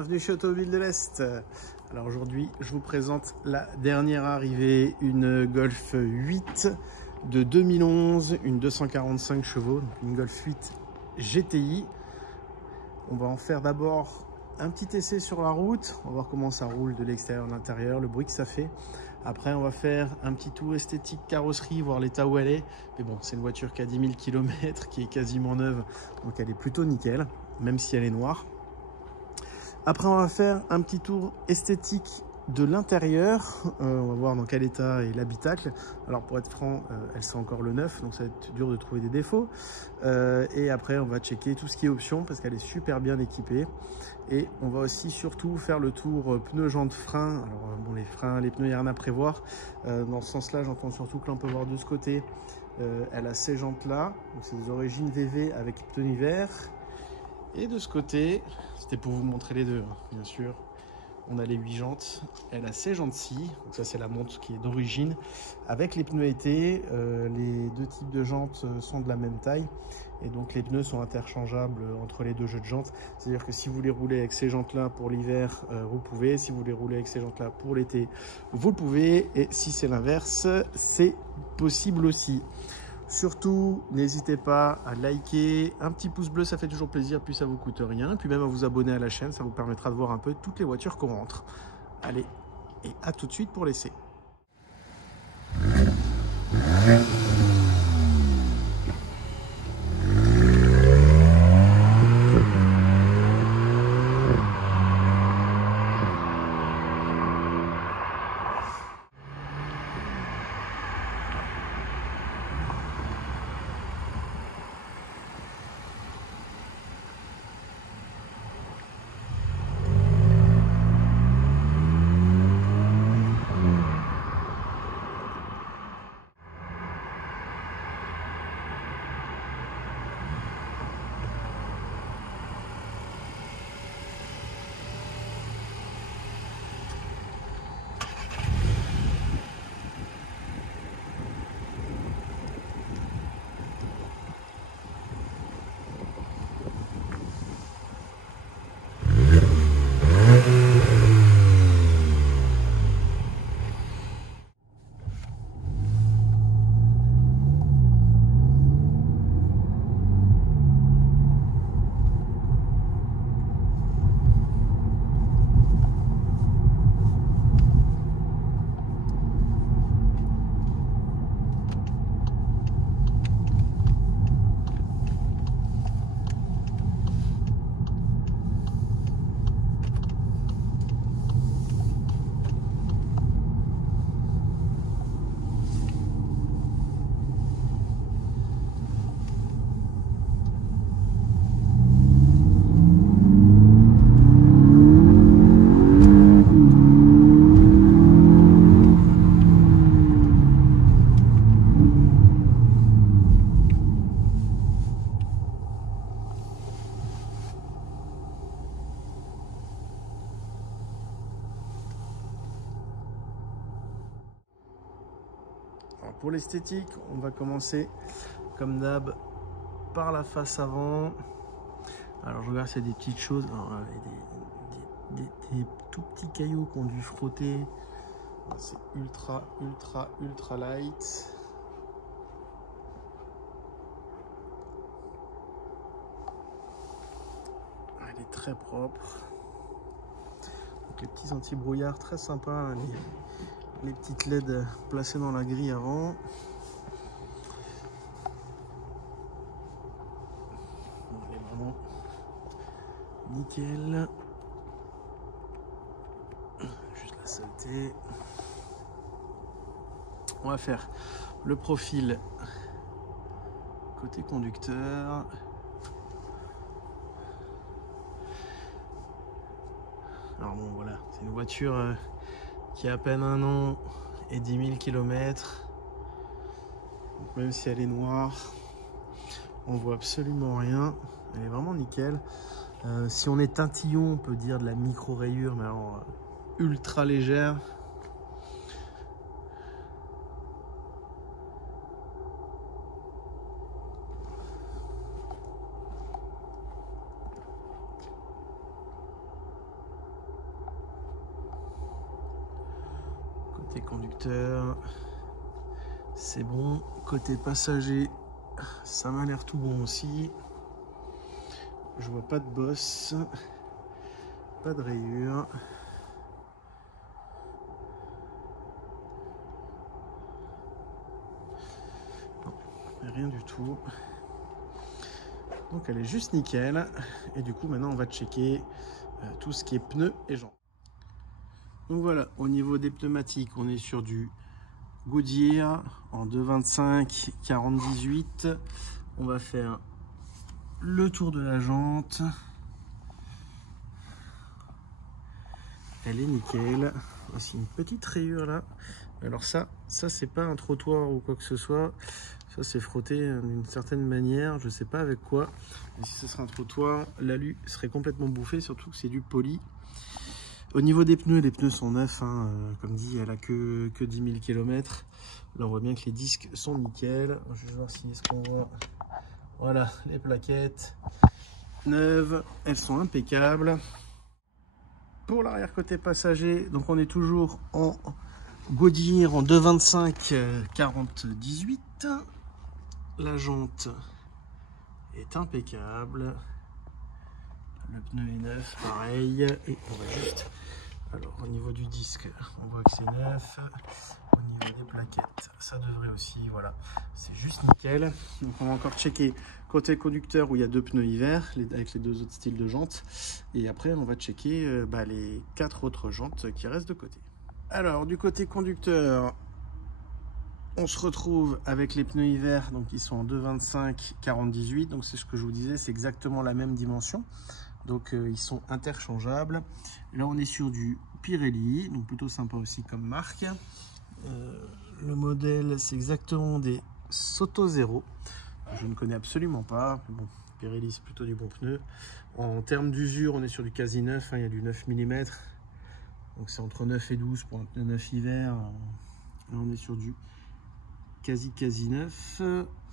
Bienvenue chez Automobile de l'Est. Alors aujourd'hui, je vous présente la dernière arrivée, une Golf 8 de 2011, une 245 chevaux, donc une Golf 8 GTI. On va en faire d'abord un petit essai sur la route. On va voir comment ça roule de l'extérieur à l'intérieur, le bruit que ça fait. Après, on va faire un petit tour esthétique carrosserie, voir l'état où elle est. Mais bon, c'est une voiture qui a 10 000 km, qui est quasiment neuve, donc elle est plutôt nickel, même si elle est noire. Après, on va faire un petit tour esthétique de l'intérieur. On va voir dans quel état est l'habitacle. Alors, pour être franc, elle sent encore le neuf, donc ça va être dur de trouver des défauts. Et après, on va checker tout ce qui est option parce qu'elle est super bien équipée. Et on va aussi surtout faire le tour pneus, jantes, freins. Alors, bon, les freins, les pneus, il n'y a rien à prévoir. Dans ce sens-là, j'entends surtout que là, on peut voir de ce côté, elle a ces jantes-là. Donc, c'est des origines VV avec pneus hiver. Et de ce côté, c'était pour vous montrer les deux, hein, bien sûr. On a les 8 jantes, elle a ces jantes-ci, donc ça c'est la montre qui est d'origine, avec les pneus été. Les deux types de jantes sont de la même taille, et donc les pneus sont interchangeables entre les deux jeux de jantes. C'est-à-dire que si vous voulez rouler avec ces jantes-là pour l'hiver, vous pouvez. Si vous voulez rouler avec ces jantes-là pour l'été, vous le pouvez. Et si c'est l'inverse, c'est possible aussi. Surtout, n'hésitez pas à liker, un petit pouce bleu, ça fait toujours plaisir, puis ça vous coûte rien. Puis même à vous abonner à la chaîne, ça vous permettra de voir un peu toutes les voitures qu'on rentre. Allez, et à tout de suite pour l'essai. Alors pour l'esthétique, on va commencer comme d'hab par la face avant. Alors je regarde s'il y a des petites choses. Alors, des tout petits cailloux qui ont dû frotter. C'est ultra light. Elle est très propre. Donc les petits anti-brouillard très sympas. Hein, les petites LED placées dans la grille avant. Elle est vraiment nickel. Juste la saleté. On va faire le profil côté conducteur. Alors bon voilà, c'est une voiture qui a à peine 1 an et 10 000 km. Donc même si elle est noire, on voit absolument rien. Elle est vraiment nickel. Si on est teintillon, on peut dire de la micro rayure, mais alors ultra légère. Côté conducteur, c'est bon. Côté passager, ça m'a l'air tout bon aussi. Je vois pas de bosse, pas de rayures. Non, rien du tout. Donc elle est juste nickel. Et du coup maintenant on va checker tout ce qui est pneus et jantes. Donc voilà, au niveau des pneumatiques, on est sur du Goodyear en 2,25 40-18. On va faire le tour de la jante. Elle est nickel. Voici une petite rayure là. Alors ça c'est pas un trottoir ou quoi que ce soit. Ça c'est frotté d'une certaine manière. Je sais pas avec quoi. Mais si ce serait un trottoir, l'alu serait complètement bouffé, surtout que c'est du poli. Au niveau des pneus, les pneus sont neufs, hein, comme dit, elle a que 10 000 km. Là, on voit bien que les disques sont nickel. Je vais voir si est-ce qu'on voit. Voilà, les plaquettes neuves, elles sont impeccables. Pour l'arrière côté passager, donc on est toujours en Goodyear en 2,25 40-18. La jante est impeccable. Le pneu est neuf, pareil. Et on va juste... Alors, au niveau du disque, on voit que c'est neuf. Au niveau des plaquettes, ça devrait aussi, voilà. C'est juste nickel. Donc, on va encore checker côté conducteur où il y a 2 pneus hiver, avec les 2 autres styles de jantes. Et après, on va checker les 4 autres jantes qui restent de côté. Alors, du côté conducteur, on se retrouve avec les pneus hiver, donc ils sont en 2,25 40-18. Donc, c'est ce que je vous disais, c'est exactement la même dimension. Donc ils sont interchangeables. Là on est sur du Pirelli, donc plutôt sympa aussi comme marque. Le modèle c'est exactement des Soto Zero. Je ne connais absolument pas, mais bon, Pirelli c'est plutôt du bon pneu. En termes d'usure on est sur du quasi neuf, hein, il y a du 9 mm. Donc c'est entre 9 et 12 pour un pneu neuf hiver. Là on est sur du quasi neuf.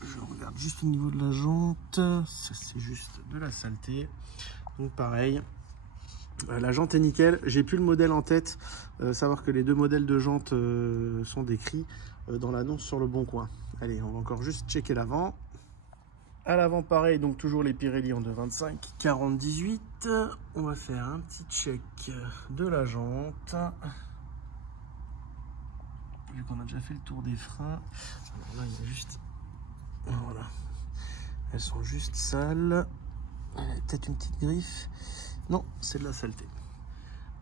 Je regarde juste au niveau de la jante, ça c'est juste de la saleté. Donc pareil, la jante est nickel. J'ai plus le modèle en tête. Savoir que les 2 modèles de jante sont décrits dans l'annonce sur le Bon Coin. Allez, on va encore juste checker l'avant. À l'avant pareil, donc toujours les Pirelli en 2,25 40-18. On va faire un petit check de la jante. Vu qu'on a déjà fait le tour des freins. Alors là, il y a juste... Voilà. Elles sont juste sales. Peut-être une petite griffe. Non, c'est de la saleté.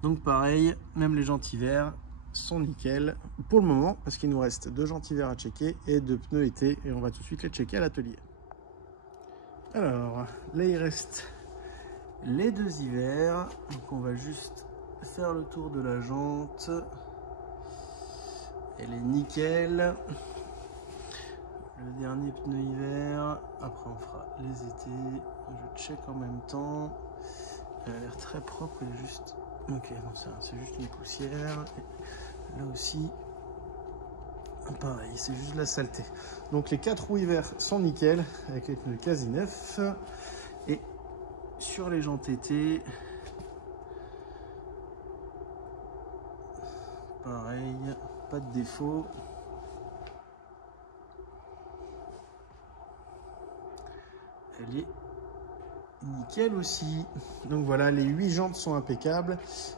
Donc pareil, même les jantes hiver sont nickel pour le moment, parce qu'il nous reste 2 jantes hiver à checker et 2 pneus été, et on va tout de suite les checker à l'atelier. Alors là il reste les 2 hivers, donc on va juste faire le tour de la jante. Elle est nickel. Le dernier pneu hiver, après on fera les étés. Je check en même temps. Elle a l'air très propre, elle est juste... Ok, c'est juste une poussière. Et là aussi, pareil, c'est juste de la saleté. Donc les 4 roues hiver sont nickel, avec les pneus quasi neufs. Et sur les jantes été, pareil, pas de défaut. Elle est nickel aussi. Donc voilà, les 8 jantes sont impeccables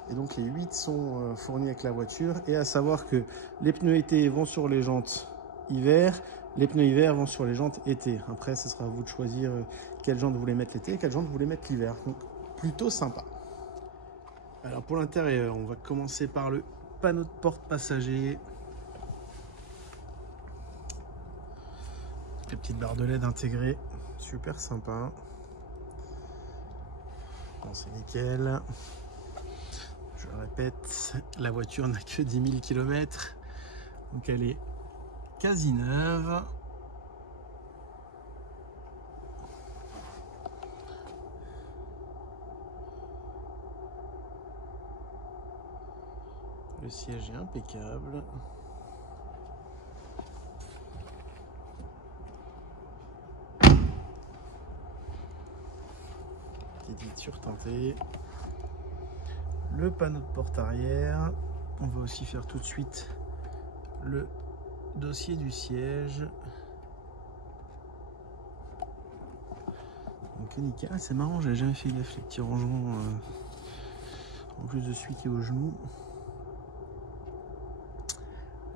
et donc les 8 sont fournis avec la voiture. Et à savoir que les pneus été vont sur les jantes hiver, les pneus hiver vont sur les jantes été. Après, ce sera à vous de choisir quelle jante vous voulez mettre l'été et quelle jante vous voulez mettre l'hiver. Donc plutôt sympa. Alors pour l'intérieur, on va commencer par le panneau de porte passager. Les petites barres de LED intégrées, super sympa. Bon, c'est nickel. Je le répète, la voiture n'a que 10 000 km, donc elle est quasi neuve. Le siège est impeccable. Petite vitre surteintée. Le panneau de porte arrière. On va aussi faire tout de suite le dossier du siège. Donc nickel, c'est marrant, j'avais jamais fait gaffe les petits rangements en plus de celui qui est au genou.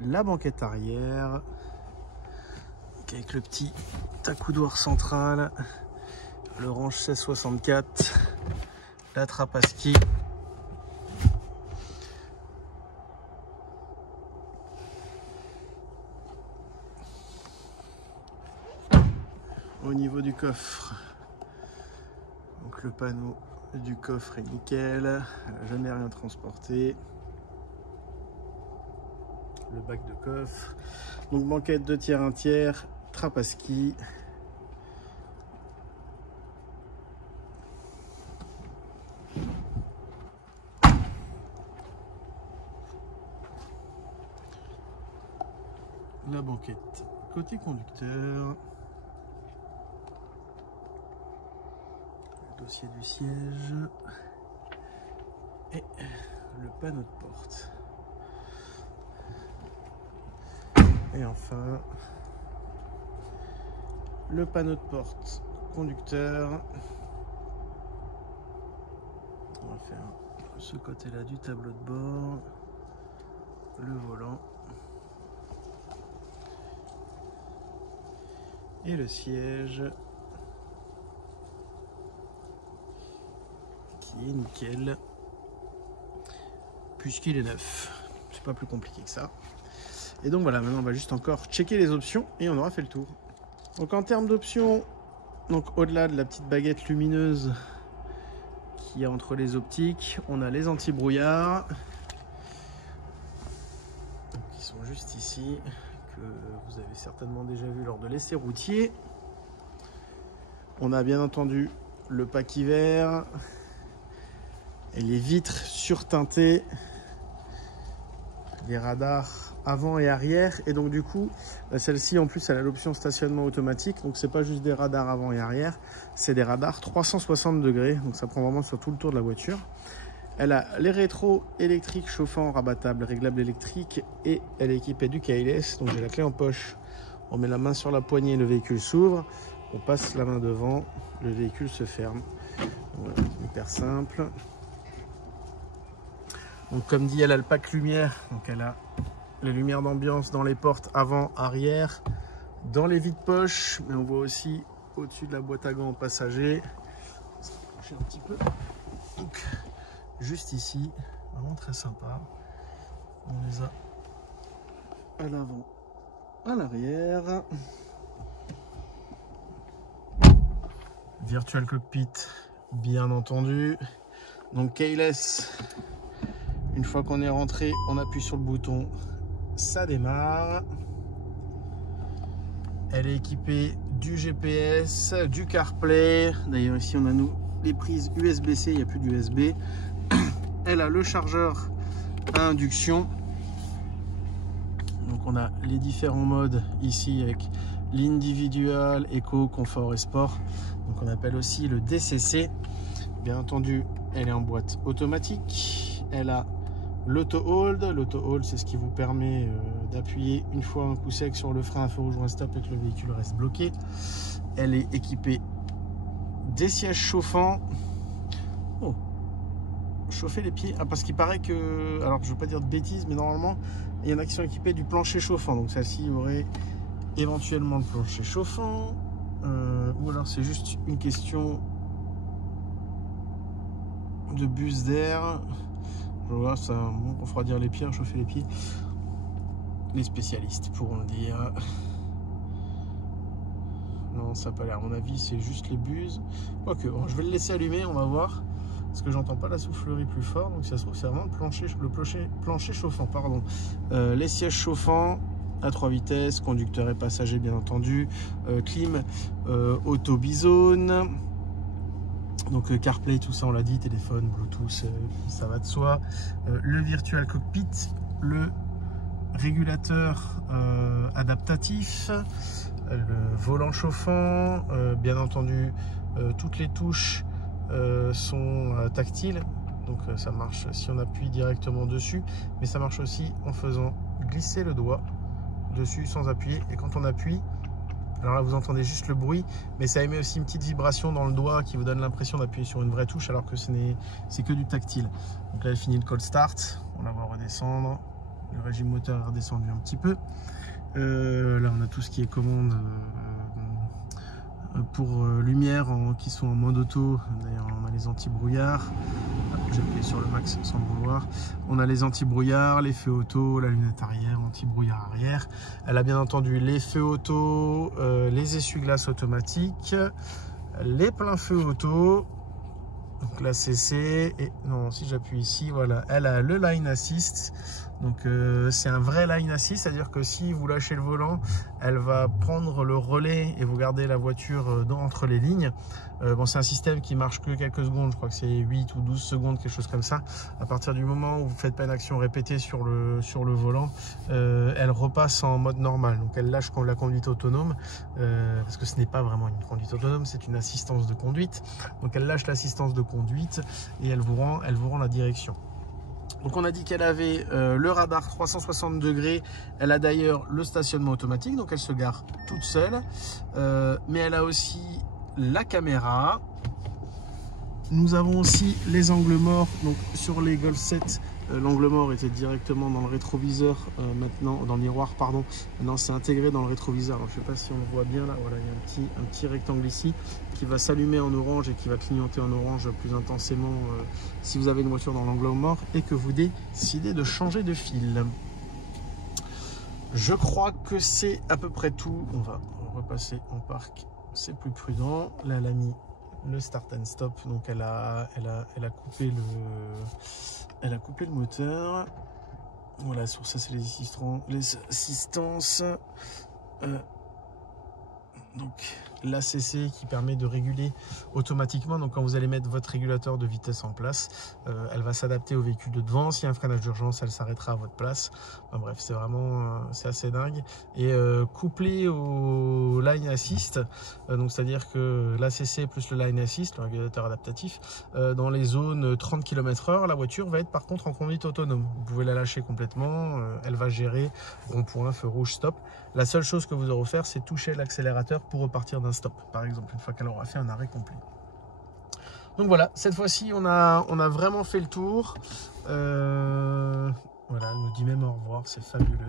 La banquette arrière avec le petit accoudoir central, le range 1664, la trappe à ski. Au niveau du coffre, donc le panneau du coffre est nickel, elle n'a jamais rien transporté. Le bac de coffre, donc banquette 2 tiers 1 tiers, trappe à ski. La banquette côté conducteur. Le dossier du siège. Et le panneau de porte. Et enfin, le panneau de porte conducteur. On va faire ce côté-là du tableau de bord, le volant et le siège qui est nickel puisqu'il est neuf. C'est pas plus compliqué que ça. Et donc voilà, maintenant on va juste encore checker les options et on aura fait le tour. Donc en termes d'options, donc au-delà de la petite baguette lumineuse qu'il y a entre les optiques, on a les anti-brouillards qui sont juste ici, que vous avez certainement déjà vu lors de l'essai routier. On a bien entendu le pack hiver et les vitres surteintées, les radars avant et arrière, et donc du coup celle-ci en plus elle a l'option stationnement automatique, donc c'est pas juste des radars avant et arrière, c'est des radars 360 degrés, donc ça prend vraiment sur tout le tour de la voiture. Elle a les rétros électriques chauffants rabattables, réglables électriques, et elle est équipée du keyless, donc j'ai la clé en poche, on met la main sur la poignée, le véhicule s'ouvre, on passe la main devant, le véhicule se ferme. Voilà, hyper simple. Donc comme dit, elle a le pack lumière, donc elle a les lumières d'ambiance dans les portes avant, arrière, dans les vides-poches, mais on voit aussi au-dessus de la boîte à gants passager. On va se rapprocher un petit peu. Donc juste ici, vraiment très sympa. On les a à l'avant, à l'arrière. Virtual Cockpit, bien entendu. Donc keyless. Une fois qu'on est rentré, on appuie sur le bouton, ça démarre. Elle est équipée du GPS, du CarPlay. D'ailleurs ici on a nous les prises USB-C, il n'y a plus d'USB. Elle a le chargeur à induction. Donc on a les différents modes ici avec l'individual, Eco, Confort et Sport. Donc on appelle aussi le DCC. Bien entendu, elle est en boîte automatique. Elle a l'auto-hold. L'auto-hold, c'est ce qui vous permet d'appuyer une fois un coup sec sur le frein, un feu rouge ou un stop et que le véhicule reste bloqué. Elle est équipée des sièges chauffants. Oh, chauffer les pieds. Ah, parce qu'il paraît que, alors je ne veux pas dire de bêtises, mais normalement, il y en a qui sont équipés du plancher chauffant. Donc celle-ci aurait éventuellement le plancher chauffant. Ou alors c'est juste une question de buse d'air. Je vois ça, bon, on fera dire les pieds, chauffer les pieds. Les spécialistes pourront le dire. Non, ça n'a pas l'air. À mon avis, c'est juste les buses. Quoique, bon, je vais le laisser allumer, on va voir. Parce que j'entends pas la soufflerie plus fort. Donc, ça se trouve, c'est vraiment le plancher chauffant. Pardon. Les sièges chauffants à 3 vitesses, conducteur et passager, bien entendu. Clim, auto bizone. Donc CarPlay, tout ça on l'a dit, téléphone, Bluetooth, ça va de soi. Le Virtual Cockpit, le régulateur adaptatif, le volant chauffant, bien entendu toutes les touches sont tactiles, donc ça marche si on appuie directement dessus, mais ça marche aussi en faisant glisser le doigt. dessus sans appuyer. Et quand on appuie, alors là vous entendez juste le bruit, mais ça émet aussi une petite vibration dans le doigt qui vous donne l'impression d'appuyer sur une vraie touche alors que c'est que du tactile. Donc là elle finit le cold start, on la voit redescendre, le régime moteur est redescendu un petit peu. Là on a tout ce qui est commande pour lumière qui sont en mode auto. D'ailleurs on a les anti-brouillard, j'ai appuyé sur le max sans le vouloir. On a les anti-brouillard, les feux auto, la lunette arrière, anti-brouillard arrière. Elle a bien entendu les feux auto, les essuie-glaces automatiques, les pleins feux auto, donc la CC, et non, si j'appuie ici, voilà, elle a le line assist. Donc c'est un vrai line assist, c'est à dire que si vous lâchez le volant, elle va prendre le relais et vous gardez la voiture entre les lignes. Bon, c'est un système qui marche que quelques secondes, je crois que c'est 8 ou 12 secondes, quelque chose comme ça. À partir du moment où vous faites pas une action répétée sur le volant, elle repasse en mode normal. Donc elle lâche la conduite autonome, parce que ce n'est pas vraiment une conduite autonome, c'est une assistance de conduite. Donc elle lâche l'assistance de conduite et elle vous rend la direction. Donc on a dit qu'elle avait le radar 360 degrés, elle a d'ailleurs le stationnement automatique, donc elle se gare toute seule, mais elle a aussi la caméra. Nous avons aussi les angles morts, donc sur les Golf 7, l'angle mort était directement dans le rétroviseur, maintenant dans le miroir pardon, maintenant c'est intégré dans le rétroviseur. Alors je ne sais pas si on le voit bien là, voilà, il y a un petit rectangle ici qui va s'allumer en orange et qui va clignoter en orange plus intensément si vous avez une voiture dans l'angle mort et que vous décidez de changer de fil. Je crois que c'est à peu près tout. On va repasser en parc, c'est plus prudent. Là elle a mis le start and stop, donc elle a coupé le moteur. Voilà, sur ça c'est les assistances, donc l'ACC qui permet de réguler automatiquement. Donc quand vous allez mettre votre régulateur de vitesse en place, elle va s'adapter au véhicule de devant. S'il y a un freinage d'urgence, elle s'arrêtera à votre place. Enfin, bref, c'est vraiment c'est assez dingue. Et couplé au line assist, donc c'est à dire que l'ACC plus le line assist, le régulateur adaptatif, dans les zones 30 km/h, la voiture va être par contre en conduite autonome. Vous pouvez la lâcher complètement, elle va gérer rond-point, feu rouge, stop. La seule chose que vous aurez à faire, c'est toucher l'accélérateur pour repartir d'un stop, par exemple, une fois qu'elle aura fait un arrêt complet. Donc voilà, cette fois-ci, on a vraiment fait le tour. Voilà, elle nous dit même au revoir, c'est fabuleux.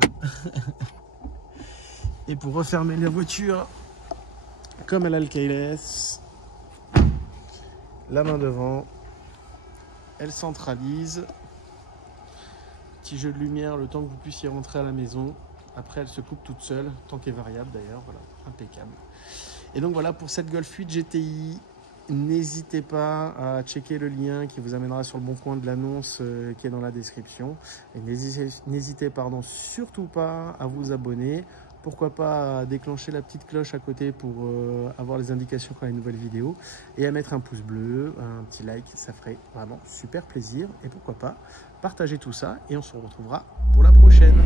Et pour refermer la voiture, comme elle a le keyless, la main devant, elle centralise. Petit jeu de lumière, le temps que vous puissiez rentrer à la maison. Après, elle se coupe toute seule, temps qui est variable d'ailleurs, voilà, impeccable. Et donc voilà pour cette Golf 8 GTI. N'hésitez pas à checker le lien qui vous amènera sur le bon coin de l'annonce qui est dans la description. Et n'hésitez surtout pas à vous abonner. Pourquoi pas à déclencher la petite cloche à côté pour avoir les indications quand il y a une nouvelle vidéo. Et à mettre un pouce bleu, un petit like, ça ferait vraiment super plaisir. Et pourquoi pas partager tout ça. Et on se retrouvera pour la prochaine.